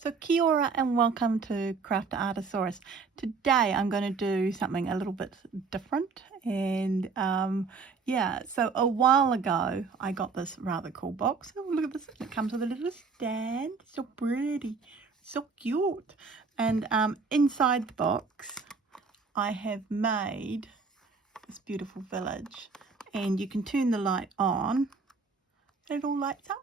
So kia ora and welcome to Craft Artosaurus. Today I'm going to do something a little bit different and yeah, so a while ago I got this rather cool box. Oh, look at this, it comes with a little stand, so pretty, so cute. And inside the box I have made this beautiful village, and you can turn the light on and it all lights up.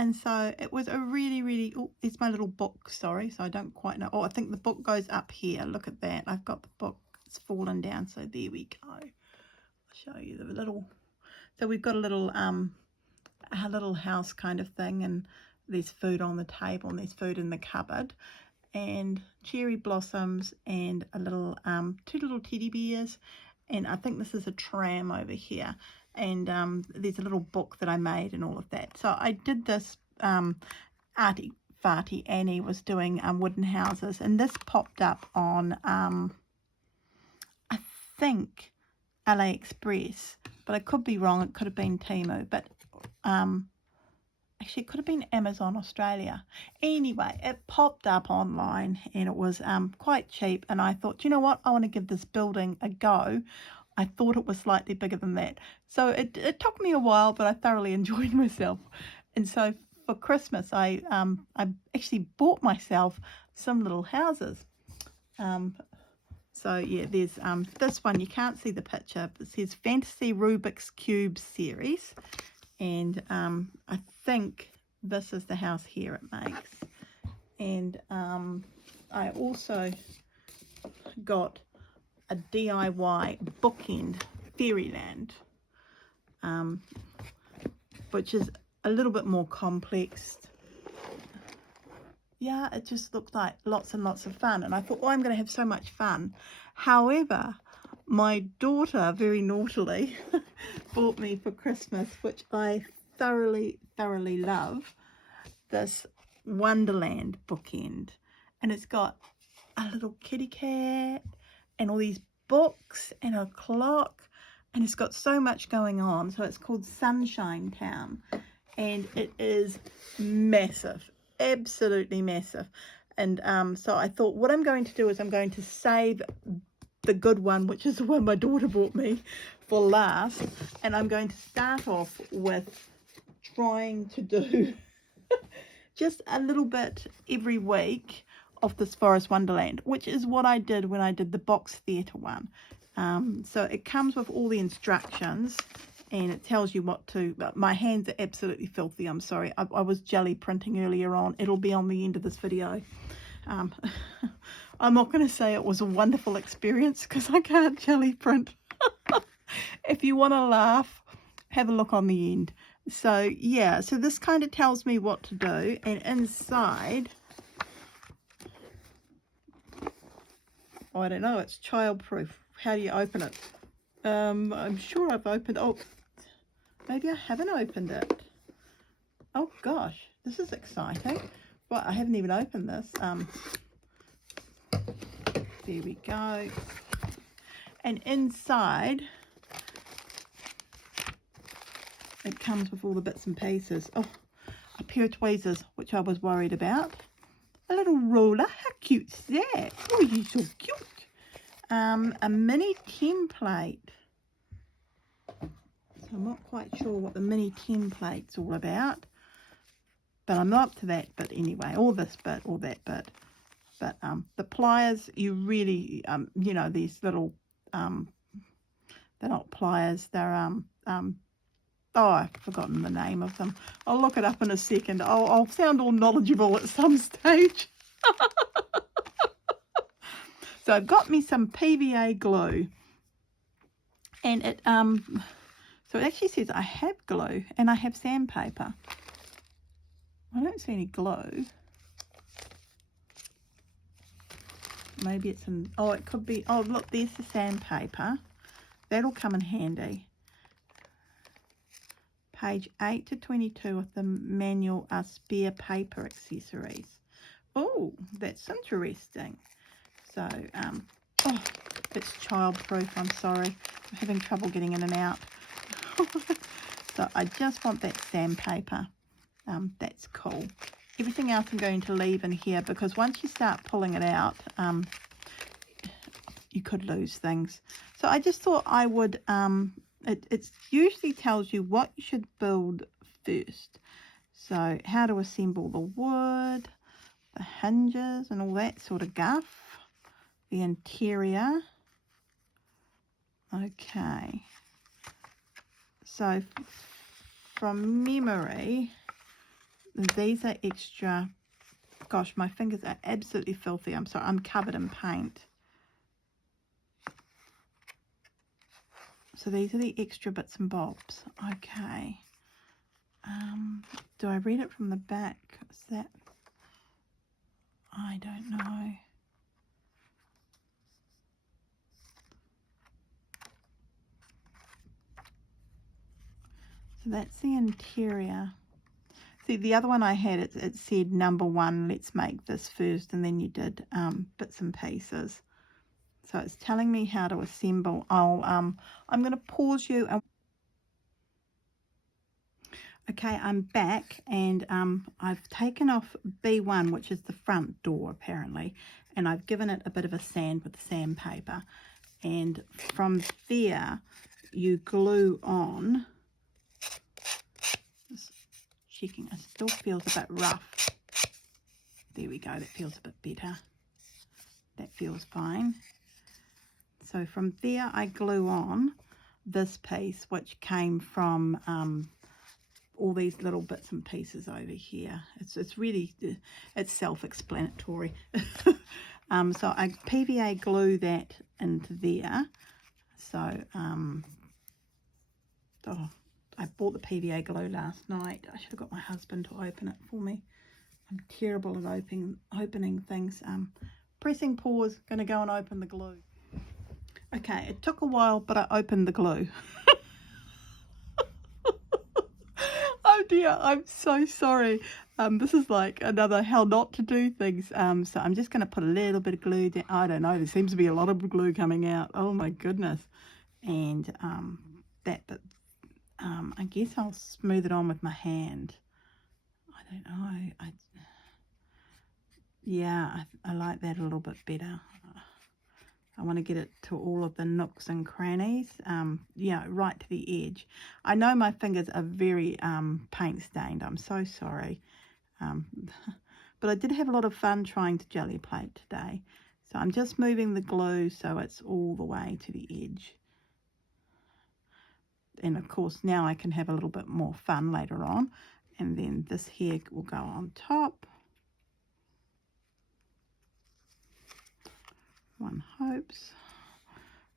And so it was a really, oh, it's my little book, sorry, so I don't quite know. Oh, I think the book goes up here. Look at that. I've got the book. It's fallen down, so there we go. I'll show you the little, so we've got a little house kind of thing, and there's food on the table and there's food in the cupboard, and cherry blossoms and a little, two little teddy bears, and I think this is a tram over here. And there's a little book that I made and all of that. So I did this, Auntie Farty Annie was doing wooden houses, and this popped up on, I think, AliExpress, but I could be wrong. It could have been Temu, but actually it could have been Amazon Australia. Anyway, it popped up online and it was quite cheap, and I thought, you know what, I want to give this building a go. I thought it was slightly bigger than that. So it took me a while, but I thoroughly enjoyed myself. And so for Christmas, I actually bought myself some little houses. So yeah, there's this one. You can't see the picture. It says Fantasy Rubik's Cube series. And I think this is the house here it makes. And I also got a DIY bookend Fairyland, which is a little bit more complex. Yeah, it just looked like lots and lots of fun, and I thought, oh, I'm going to have so much fun. However, my daughter very naughtily bought me for Christmas, which I thoroughly love, this Wonderland bookend, and it's got a little kitty cat and all these books and a clock, and it's got so much going on. So it's called Sunshine Town, and it is massive, absolutely massive. And so I thought, what I'm going to do is I'm going to save the good one, which is the one my daughter bought me, for last, and I'm going to start off with trying to do just a little bit every week of this Forest Wonderland, which is what I did when I did the box theatre one. So it comes with all the instructions, and it tells you what to. My hands are absolutely filthy, I'm sorry. I was jelly printing earlier on. It'll be on the end of this video. I'm not going to say it was a wonderful experience because I can't jelly print. If you want to laugh, have a look on the end. So yeah, so this kind of tells me what to do, and inside, I don't know, it's childproof. How do you open it? I'm sure I've opened, oh, maybe I haven't opened it. Oh gosh, this is exciting. Well, I haven't even opened this. There we go. And inside, it comes with all the bits and pieces. Oh, a pair of tweezers, which I was worried about. A little ruler. How cute's that? Oh, you're so cute. A mini template. So I'm not quite sure what the mini template's all about, but I'm not up to that bit anyway. Or this bit, or that bit. But the pliers, you really, you know, these little, they're not pliers. They're oh, I've forgotten the name of them. I'll look it up in a second. I'll sound all knowledgeable at some stage. So I've got me some PVA glue, and it so it actually says I have glue and I have sandpaper. I don't see any glue. Maybe it's in, oh, it could be, oh look, there's the sandpaper. That'll come in handy. Page 8 to 22 of the manual are spare paper accessories. Oh, that's interesting. So, oh, it's childproof, I'm sorry. I'm having trouble getting in and out. So I just want that sandpaper. That's cool. everything else I'm going to leave in here, because once you start pulling it out, you could lose things. So I just thought I would, it usually tells you what you should build first. So how to assemble the wood, the hinges and all that sort of guff, the interior. Okay, so from memory, these are extra. Gosh, my fingers are absolutely filthy. I'm sorry, I'm covered in paint. So these are the extra bits and bobs. Okay. Do I read it from the back? Is that? I don't know. So that's the interior. See, the other one I had, it said number 1, let's make this first, and then you did bits and pieces. So it's telling me how to assemble. I'm going to pause you. Okay, I'm back, and I've taken off B1, which is the front door apparently, and I've given it a bit of a sand with sandpaper. And from there, you glue on. Just checking, it still feels a bit rough. There we go, that feels a bit better. That feels fine. So from there, I glue on this piece, which came from all these little bits and pieces over here. It's really, it's self-explanatory. So I PVA glue that into there. So oh, I bought the PVA glue last night. I should have got my husband to open it for me. I'm terrible at opening things. Pressing pause, going to go and open the glue. Okay, it took a while, but I opened the glue. Oh dear, I'm so sorry. This is like another how not to do things. So I'm just going to put a little bit of glue down. I don't know, there seems to be a lot of glue coming out. Oh my goodness. And that bit, I guess I'll smooth it on with my hand. I don't know. Yeah, I like that a little bit better. I want to get it to all of the nooks and crannies, yeah, right to the edge. I know my fingers are very paint stained. I'm so sorry. But I did have a lot of fun trying to jelly plate today. So I'm just moving the glue so it's all the way to the edge. And of course now I can have a little bit more fun later on. And then this here will go on top. One hopes.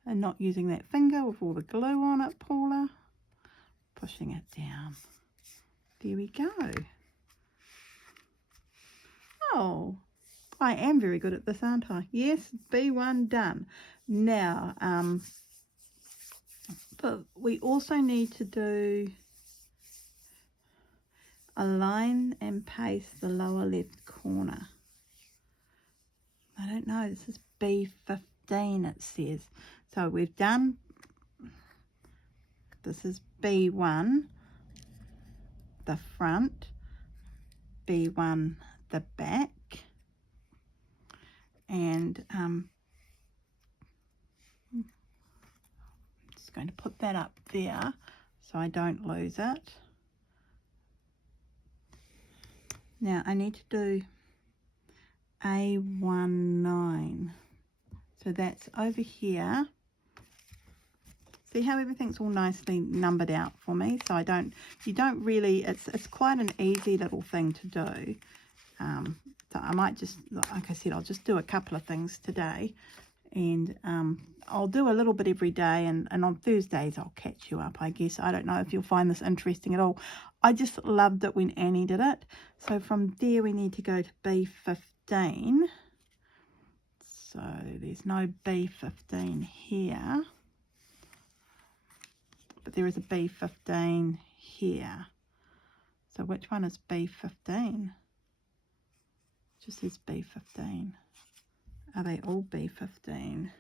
And not using that finger with all the glue on it, Paula. Pushing it down. There we go. Oh, I am very good at this, aren't I? Yes, B1 done. Now, but we also need to do align and paste the lower left corner. I don't know, this is B15 it says. So we've done, this is B1, the front, B1, the back, and just going to put that up there so I don't lose it. Now I need to do A19, so that's over here. See how everything's all nicely numbered out for me, so you don't really, it's quite an easy little thing to do. So I might just, like I said, I'll just do a couple of things today, and I'll do a little bit every day, and on Thursdays I'll catch you up, I guess. I don't know if you'll find this interesting at all. I just loved it when Annie did it. So from there we need to go to B15. So there's no B15 here, but there is a B15 here. So which one is B15? Just says B15. Are they all B15?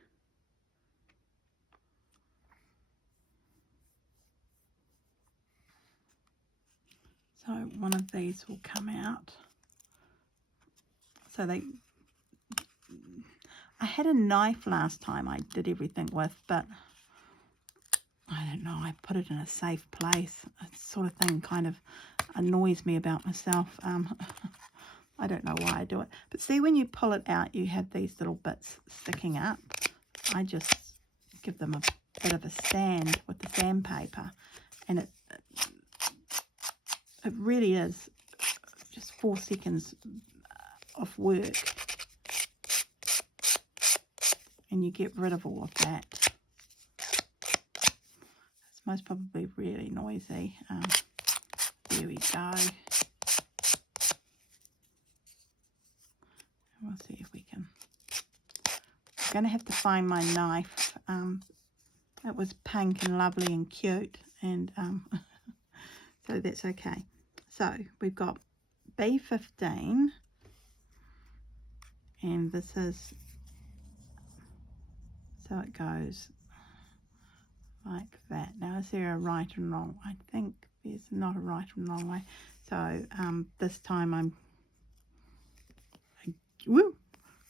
So one of these will come out. So I had a knife last time I did everything with, but I don't know, I put it in a safe place. That sort of thing kind of annoys me about myself. I don't know why I do it. But see, when you pull it out, you have these little bits sticking up. I just give them a bit of a sand with the sandpaper, and it really is just 4 seconds of work, and you get rid of all of that. It's most probably really noisy. There we go. We'll see if we can. I'm going to have to find my knife. It was pink and lovely and cute, and so that's okay. So we've got B15, and this is, so it goes like that. Now, is there a right and wrong? I think there's not a right and wrong way. So this time woo,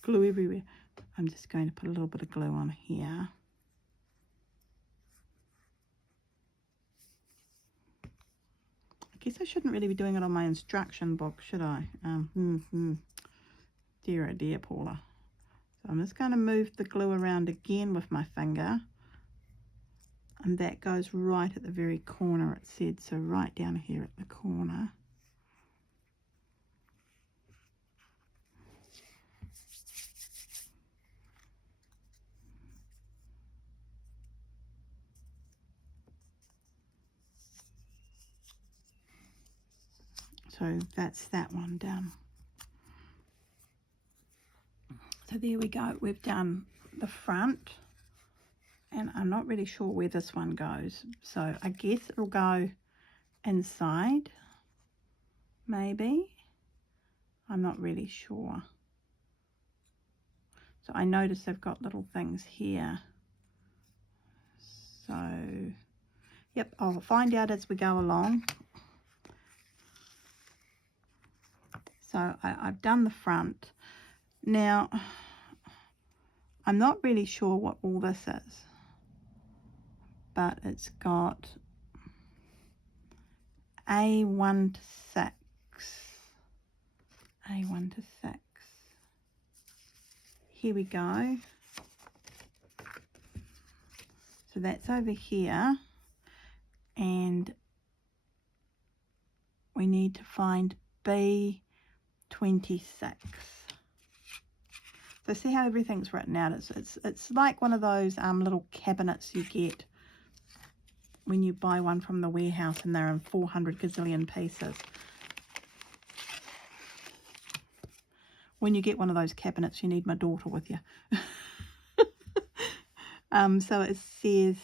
glue everywhere. I'm just going to put a little bit of glue on here. I guess I shouldn't really be doing it on my instruction book, should I? Dear, oh dear, Paula. So I'm just going to move the glue around again with my finger. And that goes right at the very corner, it said. So right down here at the corner. So that's that one done. So there we go. We've done the front. And I'm not really sure where this one goes. So I guess it'll go inside. Maybe. I'm not really sure. So I notice they've got little things here. So, yep, I'll find out as we go along. So I've done the front. Now, I'm not really sure what all this is, but it's got A1 to 6. A1 to 6. Here we go. So that's over here, and we need to find B26. So see how everything's written out. It's like one of those little cabinets you get when you buy one from the warehouse, and they're in 400 gazillion pieces. When you get one of those cabinets, you need my daughter with you. So it says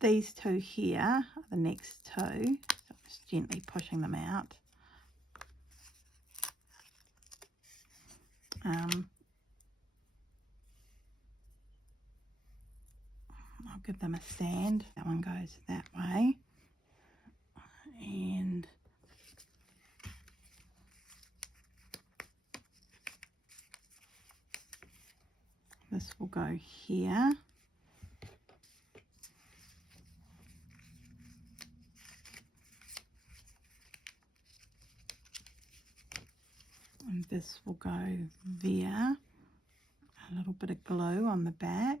these two here are the next two. So I'm just gently pushing them out. I'll give them a sand. That one goes that way. And this will go here. And this will go there. A little bit of glue on the back.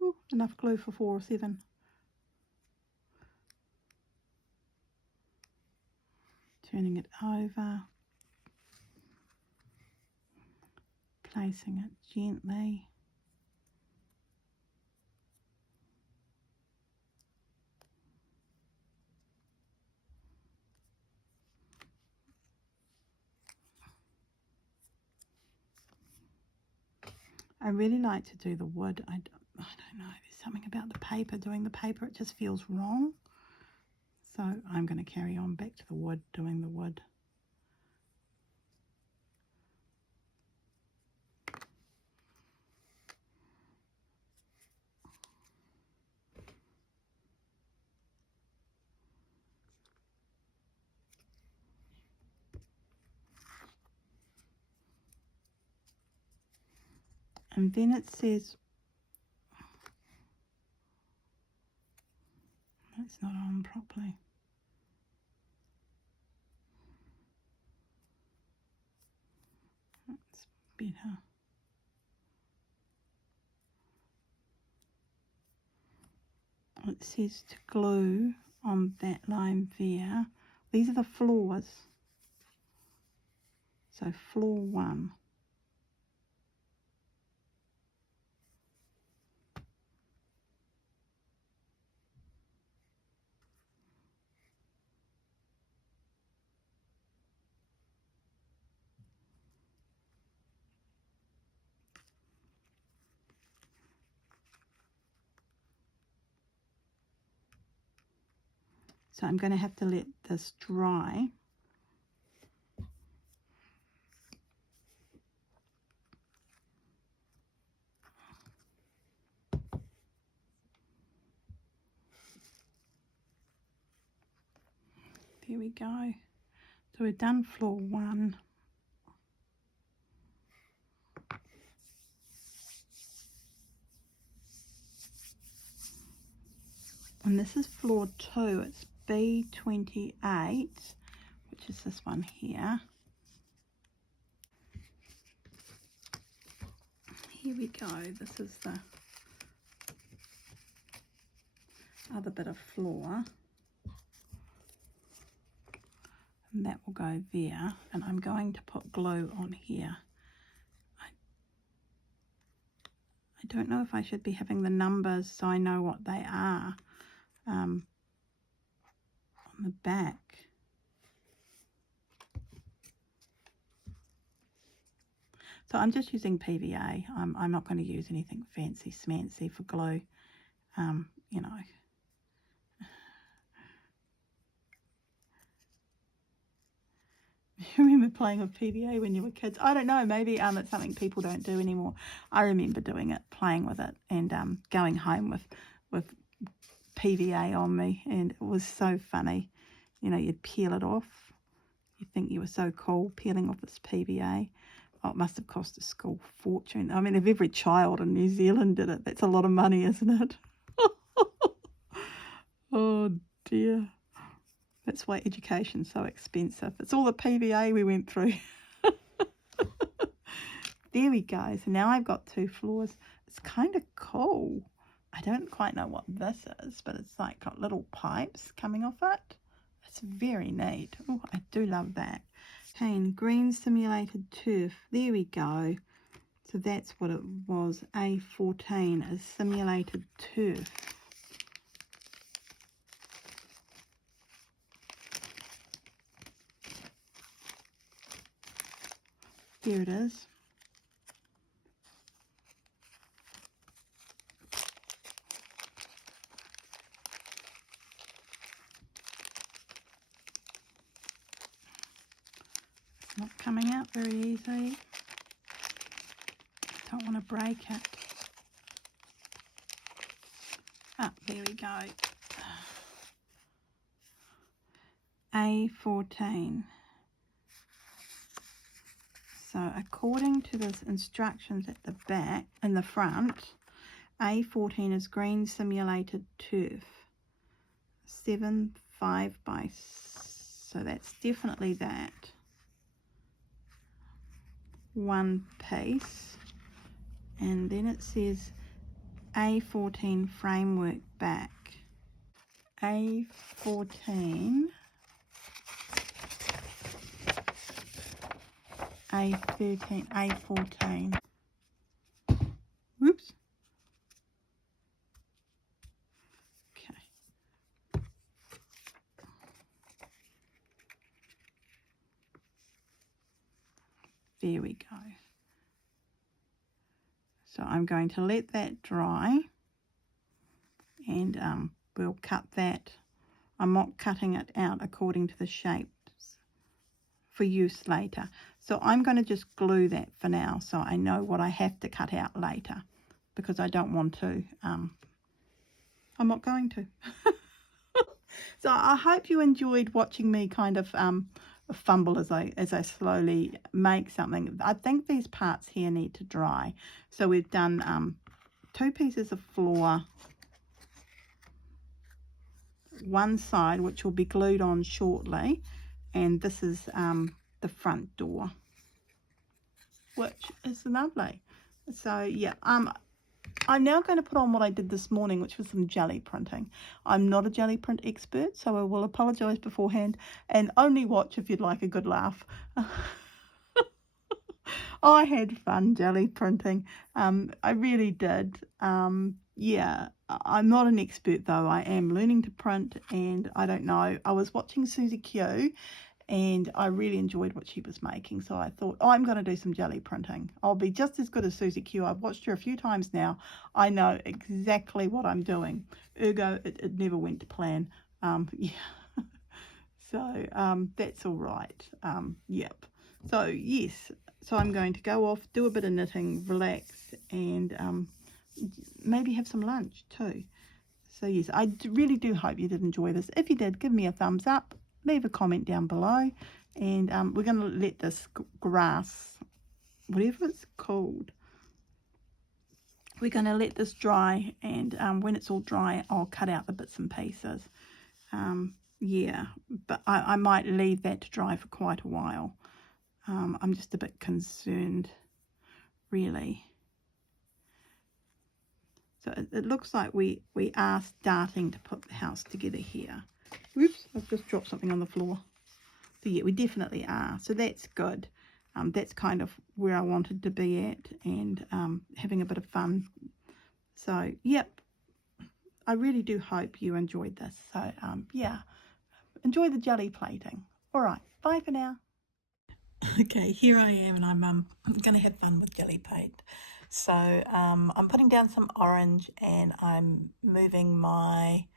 Ooh, enough glue for 4 or 7. Turning it over. Placing it gently. I really like to do the wood. I don't know, there's something about the paper, doing the paper, it just feels wrong. So I'm going to carry on back to the wood, doing the wood. And then it says, that's not on properly. That's better. It says to glue on that line there. These are the floors. So floor 1. So I'm going to have to let this dry. There we go. So we've done floor 1. And this is floor 2. It's B28, which is this one here. Here we go. This is the other bit of floor. And that will go there. And I'm going to put glue on here. I don't know if I should be having the numbers so I know what they are on the back. So I'm just using PVA. I'm not going to use anything fancy smancy for glue. You know. You remember playing with PVA when you were kids? I don't know, maybe it's something people don't do anymore. I remember doing it, playing with it, and going home with PVA on me, and it was so funny. You know, you'd peel it off. You'd think you were so cool peeling off this PVA. Oh, it must have cost a school fortune. I mean, if every child in New Zealand did it, that's a lot of money, isn't it? Oh dear. That's why education's so expensive. It's all the PVA we went through. There we go. So now I've got 2 floors. It's kind of cool. I don't quite know what this is, but it's like got little pipes coming off it. It's very neat. Oh, I do love that. Okay, green simulated turf. There we go. So that's what it was. A14 is simulated turf. There it is. It's not coming out very easily. Don't want to break it. Ah, there we go. A14. So according to the instructions at the back and the front, A14 is green simulated turf. 7.5 by, so that's definitely that. 1 piece. And then it says A14 framework back. A14. A13, A14. Whoops. Okay. There we go. So I'm going to let that dry, and we'll cut that. I'm not cutting it out according to the shapes for use later. So I'm going to just glue that for now so I know what I have to cut out later, because I don't want to. I'm not going to. So I hope you enjoyed watching me kind of fumble as I slowly make something. I think these parts here need to dry. So we've done 2 pieces of floor, one side which will be glued on shortly, and this is the front door, which is lovely. So yeah, I'm now going to put on what I did this morning, which was some jelly printing. I'm not a jelly print expert, so I will apologise beforehand and only watch if you'd like a good laugh. I had fun jelly printing. I really did. Yeah, I'm not an expert though. I am learning to print, and I don't know. I was watching Susie Q, and I really enjoyed what she was making, so I thought, oh, I'm going to do some jelly printing. I'll be just as good as Susie Q. I've watched her a few times now. I know exactly what I'm doing. Ergo, it never went to plan. Yeah. So that's all right. Yep. So yes, so I'm going to go off, do a bit of knitting, relax, and maybe have some lunch too. So yes, I really do hope you did enjoy this. If you did, give me a thumbs up, leave a comment down below, and we're going to let this grass, whatever it's called, we're going to let this dry, and when it's all dry, I'll cut out the bits and pieces. Yeah, but I might leave that to dry for quite a while. I'm just a bit concerned, really. So it looks like we are starting to put the house together here. Oops, I've just dropped something on the floor. So yeah, we definitely are. So that's good. That's kind of where I wanted to be at, and having a bit of fun. So yep, I really do hope you enjoyed this. So yeah, enjoy the jelly plating. All right, bye for now. Okay, here I am, and I'm going to have fun with jelly paint. So I'm putting down some orange, and I'm moving my,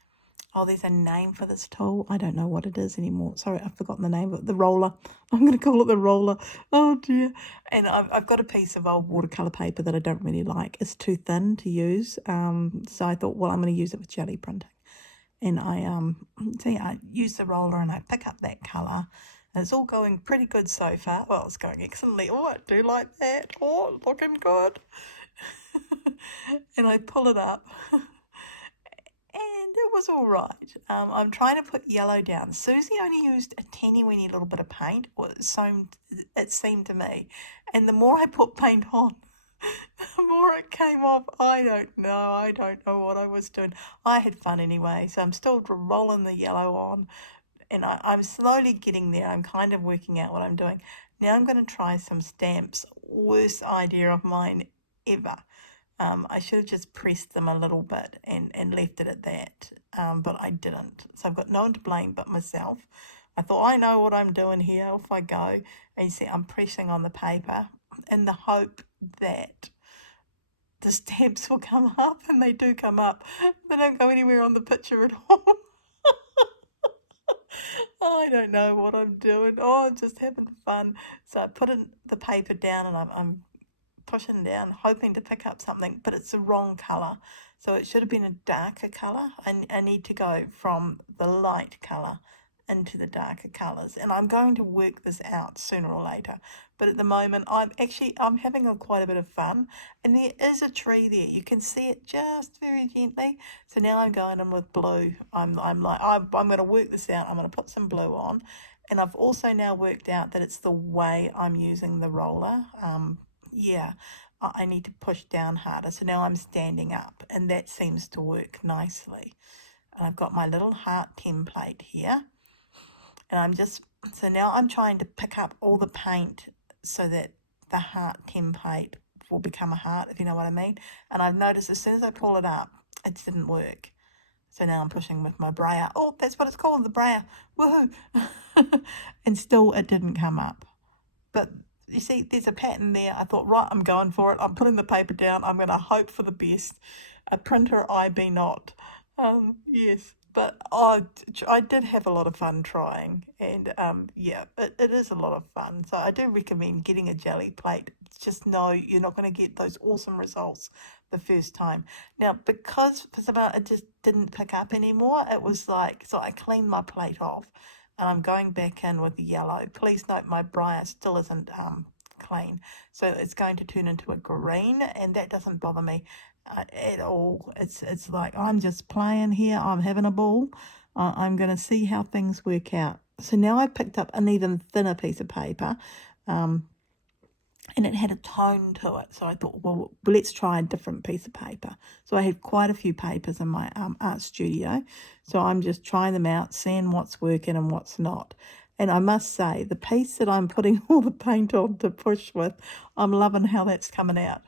oh, there's a name for this tool. I don't know what it is anymore. Sorry, I've forgotten the name of it. The roller. I'm going to call it the roller. Oh dear. And I've got a piece of old watercolour paper that I don't really like. It's too thin to use. So I thought, well, I'm going to use it with jelly printing. And I use the roller and I pick up that colour. And it's all going pretty good so far. Well, it's going excellently. Oh, I do like that. Oh, looking good. And I pull it up. And it was all right. I'm trying to put yellow down. Susie only used a teeny-weeny little bit of paint, or so it seemed to me. And the more I put paint on, the more it came off. I don't know what I was doing. I had fun anyway, so I'm still rolling the yellow on, and I'm slowly getting there. I'm kind of working out what I'm doing. Now I'm going to try some stamps. Worst idea of mine ever. I should have just pressed them a little bit and left it at that, but I didn't. So I've got no one to blame but myself. I thought, I know what I'm doing here. Off I go. And you see, I'm pressing on the paper in the hope that the stamps will come up, and they do come up. They don't go anywhere on the picture at all. I don't know what I'm doing. Oh, I'm just having fun. So I put the paper down, and I'm pushing down, hoping to pick up something, but it's the wrong colour. So it should have been a darker colour. I need to go from the light colour into the darker colours, and I'm going to work this out sooner or later. But at the moment, I'm having quite a bit of fun, and there is a tree there. You can see it just very gently. So now I'm going in with blue. I'm going to work this out. I'm going to put some blue on, and I've also now worked out that it's the way I'm using the roller. Yeah, I need to push down harder. So now I'm standing up, and that seems to work nicely. And I've got my little heart template here. And so now I'm trying to pick up all the paint so that the heart template will become a heart, if you know what I mean. And I've noticed as soon as I pull it up, it didn't work. So now I'm pushing with my brayer. Oh, that's what it's called, the brayer. Woohoo! And still it didn't come up. But you see, there's a pattern there. I thought, right, I'm going for it. I'm putting the paper down. I'm going to hope for the best. A printer I be not. Yes, but I did have a lot of fun trying. And yeah, it is a lot of fun. So I do recommend getting a jelly plate. Just know you're not going to get those awesome results the first time. Now, because for some it just didn't pick up anymore, it was like, so I cleaned my plate off. and I'm going back in with the yellow. Please note my briar still isn't clean, so it's going to turn into a green, and that doesn't bother me at all. It's like I'm just playing here. I'm having a ball. I'm going to see how things work out. So now I've picked up an even thinner piece of paper, and it had a tone to it. So I thought, well, let's try a different piece of paper. So I have quite a few papers in my art studio. So I'm just trying them out, seeing what's working and what's not. And I must say, the piece that I'm putting all the paint on to push with, I'm loving how that's coming out.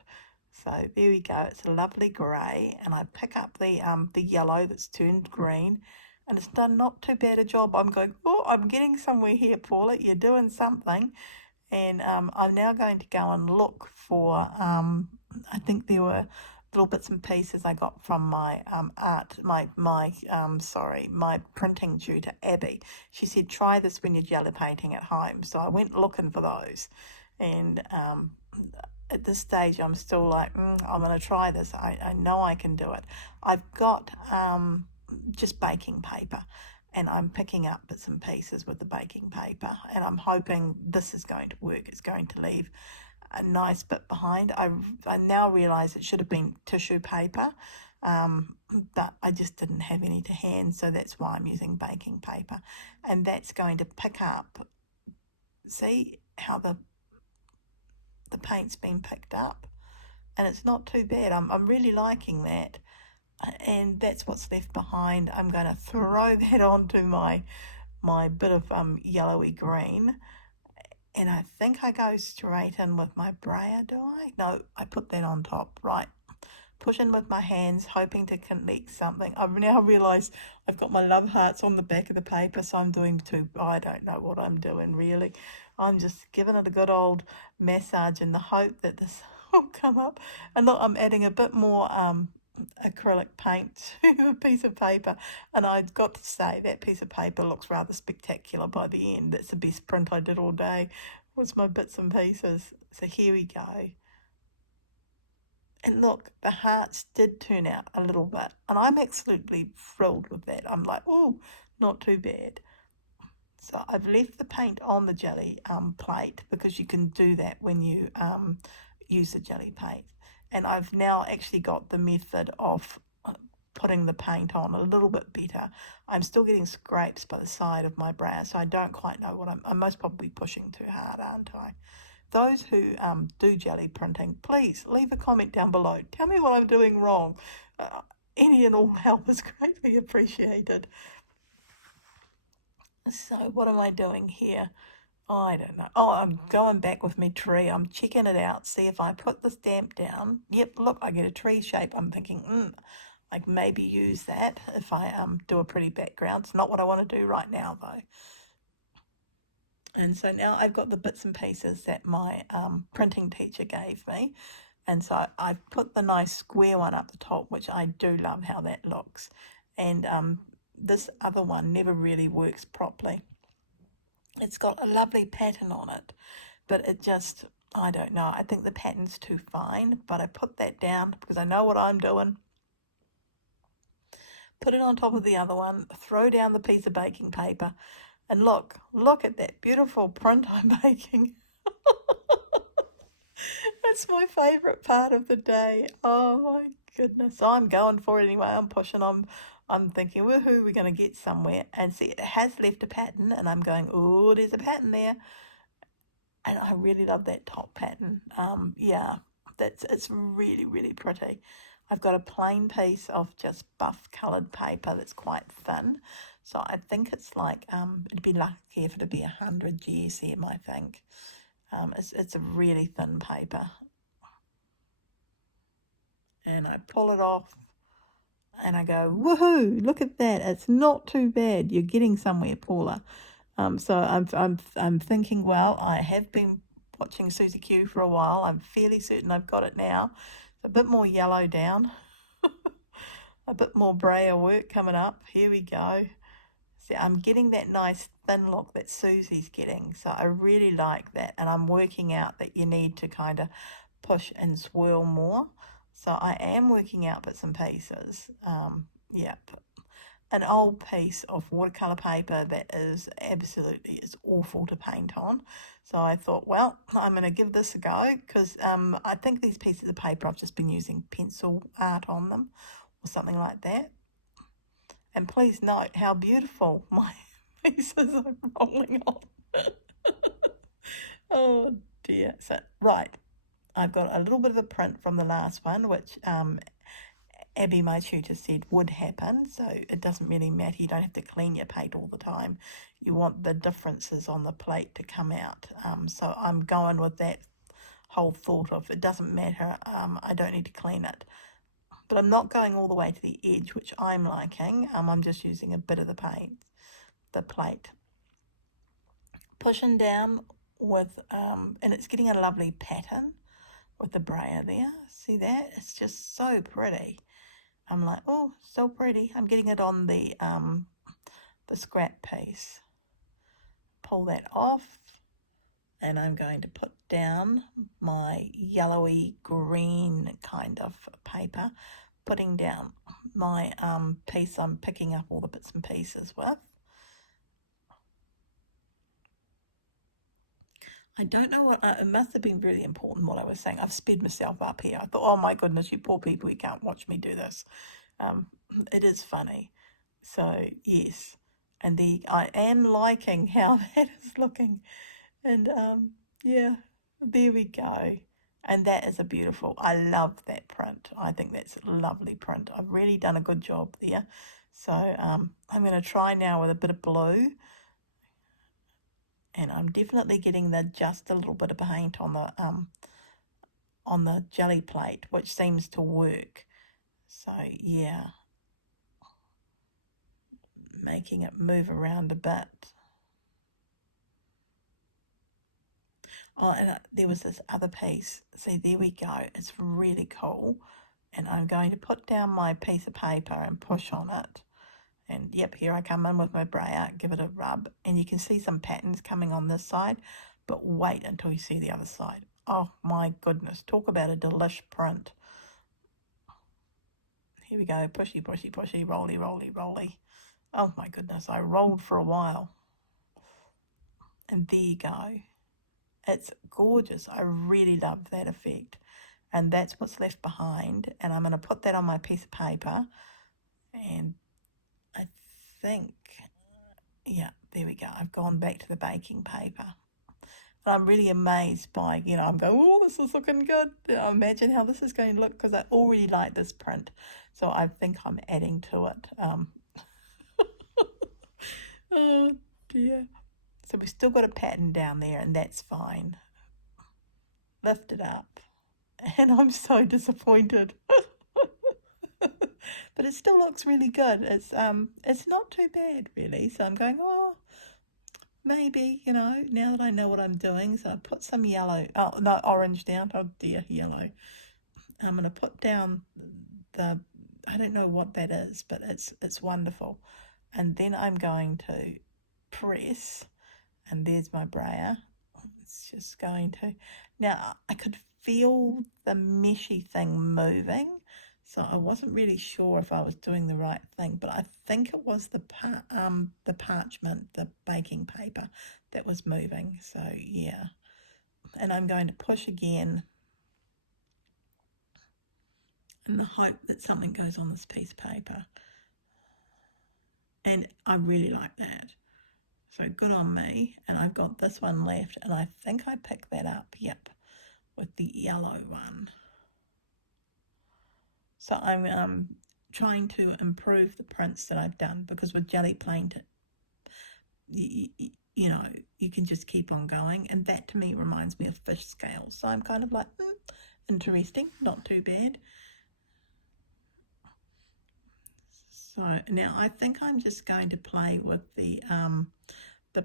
So there we go. It's a lovely grey, and I pick up the yellow that's turned green, and it's done not too bad a job. I'm going, oh, I'm getting somewhere here, Paula. You're doing something. And I'm now going to go and look for, I think there were little bits and pieces I got from my my printing tutor, Abby. She said, try this when you're jelly painting at home. So I went looking for those. And at this stage, I'm still like, I'm going to try this. I know I can do it. I've got just baking paper, and I'm picking up bits and pieces with the baking paper, and I'm hoping this is going to work. It's going to leave a nice bit behind. I now realise it should have been tissue paper, but I just didn't have any to hand, so that's why I'm using baking paper. And that's going to pick up, see how the paint's been picked up, and it's not too bad. I'm really liking that. And that's what's left behind. I'm going to throw that onto my bit of yellowy green, and I think I go straight in with my brayer, do I? No, I put that on top, right. Push in with my hands, hoping to connect something. I've now realised I've got my love hearts on the back of the paper, so I'm doing I don't know what I'm doing really. I'm just giving it a good old massage in the hope that this will come up. And look, I'm adding a bit more acrylic paint to a piece of paper, and I've got to say that piece of paper looks rather spectacular by the end. That's the best print I did all day, was my bits and pieces. So here we go. And look, the hearts did turn out a little bit, and I'm absolutely thrilled with that. I'm like, oh, not too bad. So I've left the paint on the jelly plate, because you can do that when you use the jelly paint. And I've now actually got the method of putting the paint on a little bit better. I'm still getting scrapes by the side of my brow, so I don't quite know what I'm most probably pushing too hard, aren't I? Those who do jelly printing, please leave a comment down below. Tell me what I'm doing wrong. Any and all help is greatly appreciated. So what am I doing here? I don't know. Oh, I'm going back with my tree. I'm checking it out, see if I put the stamp down. Yep, look, I get a tree shape. I'm thinking, I can maybe use that if I do a pretty background. It's not what I want to do right now, though. And so now I've got the bits and pieces that my printing teacher gave me. And so I've put the nice square one up the top, which I do love how that looks. And this other one never really works properly. It's got a lovely pattern on it, but it just, I don't know. I think the pattern's too fine, but I put that down because I know what I'm doing. Put it on top of the other one, throw down the piece of baking paper, and look at that beautiful print I'm making. It's my favourite part of the day. Oh my goodness. I'm going for it anyway. I'm pushing. I'm thinking, woohoo, we're going to get somewhere. And see, it has left a pattern, and I'm going, oh, there's a pattern there. And I really love that top pattern. Yeah, it's really, really pretty. I've got a plain piece of just buff coloured paper that's quite thin. So I think it's like, it'd be lucky if it'd be 100 GSM, I think. It's a really thin paper. And I pull it off, and I go, woohoo, look at that. It's not too bad. You're getting somewhere, Paula. So I'm thinking, well, I have been watching Susie Q for a while. I'm fairly certain I've got it now. It's a bit more yellow down. A bit more brayer work coming up. Here we go. See, I'm getting that nice thin look that Susie's getting. So I really like that. And I'm working out that you need to kind of push and swirl more. So I am working out bits and pieces. Yep. an old piece of watercolour paper that is awful to paint on. So I thought, well, I'm going to give this a go because I think these pieces of paper I've just been using pencil art on them or something like that. And please note how beautiful my pieces are rolling on. Oh dear. So, right, I've got a little bit of a print from the last one, which Abby, my tutor, said would happen. So it doesn't really matter. You don't have to clean your plate all the time. You want the differences on the plate to come out. So I'm going with that whole thought of it doesn't matter. I don't need to clean it. But I'm not going all the way to the edge, which I'm liking. I'm just using a bit of the plate. Pushing down with, and it's getting a lovely pattern with the brayer there. See that? It's just so pretty. I'm like, oh, so pretty. I'm getting it on the scrap piece. Pull that off, and I'm going to put down my yellowy green kind of paper, putting down my piece I'm picking up all the bits and pieces with. I don't know what, it must have been really important what I was saying. I've sped myself up here. I thought, oh my goodness, you poor people, you can't watch me do this. It is funny. So, yes. And I am liking how that is looking. And, yeah, there we go. And that is a beautiful, I love that print. I think that's a lovely print. I've really done a good job there. So, I'm going to try now with a bit of blue. And I'm definitely getting just a little bit of paint on the jelly plate, which seems to work. So yeah, making it move around a bit. Oh, and there was this other piece. See, there we go. It's really cool. And I'm going to put down my piece of paper and push on it. And yep, here I come in with my brayer, give it a rub. And you can see some patterns coming on this side, but wait until you see the other side. Oh my goodness, talk about a delish print. Here we go, pushy, pushy, pushy, rolly, rolly, rolly. Oh my goodness, I rolled for a while. And there you go. It's gorgeous. I really love that effect. And that's what's left behind. And I'm going to put that on my piece of paper. And I think, yeah, there we go. I've gone back to the baking paper. And I'm really amazed by, I'm going, oh, this is looking good. Imagine how this is going to look because I already like this print. So I think I'm adding to it. Oh, dear. So we've still got a pattern down there and that's fine. Lift it up. And I'm so disappointed. But it still looks really good. It's not too bad really. So I'm going, oh, maybe, now that I know what I'm doing. So I put some yellow, oh no, orange down. Oh dear, yellow. I'm going to put down I don't know what that is, but it's wonderful. And then I'm going to press, and there's my brayer. It's just going to, now I could feel the meshy thing moving, so I wasn't really sure if I was doing the right thing, but I think it was the parchment, the baking paper that was moving. So yeah, and I'm going to push again in the hope that something goes on this piece of paper. And I really like that. So good on me. And I've got this one left, and I think I picked that up, yep, with the yellow one. So I'm trying to improve the prints that I've done, because with Jelli Printing, you can just keep on going. And that to me reminds me of fish scales. So I'm kind of like, interesting, not too bad. So now I think I'm just going to play with the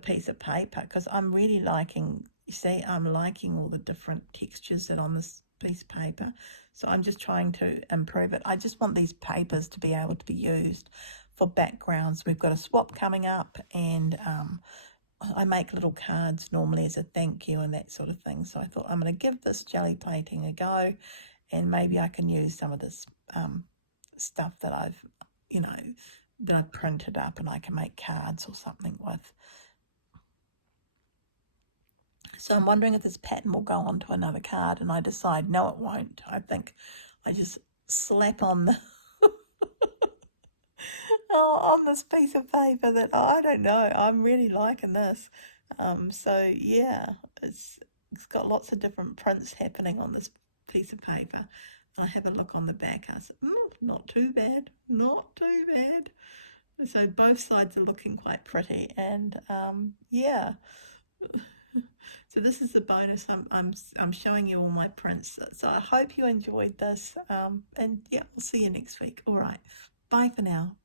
piece of paper, because I'm really liking, you see, I'm liking all the different textures that are on this piece of paper. So I'm just trying to improve it. I just want these papers to be able to be used for backgrounds. We've got a swap coming up, and I make little cards normally as a thank you and that sort of thing. So I thought I'm going to give this jelly plating a go, and maybe I can use some of this stuff that I've that I printed up and I can make cards or something with. So I'm wondering if this pattern will go onto another card, and I decide, no, it won't. I think I just slap on the on this piece of paper that, I don't know, I'm really liking this. So yeah, it's got lots of different prints happening on this piece of paper. And I have a look on the back. I said, not too bad, not too bad. So both sides are looking quite pretty, and yeah. So this is the bonus. I'm showing you all my prints. So I hope you enjoyed this. And yeah, we'll see you next week. All right. Bye for now.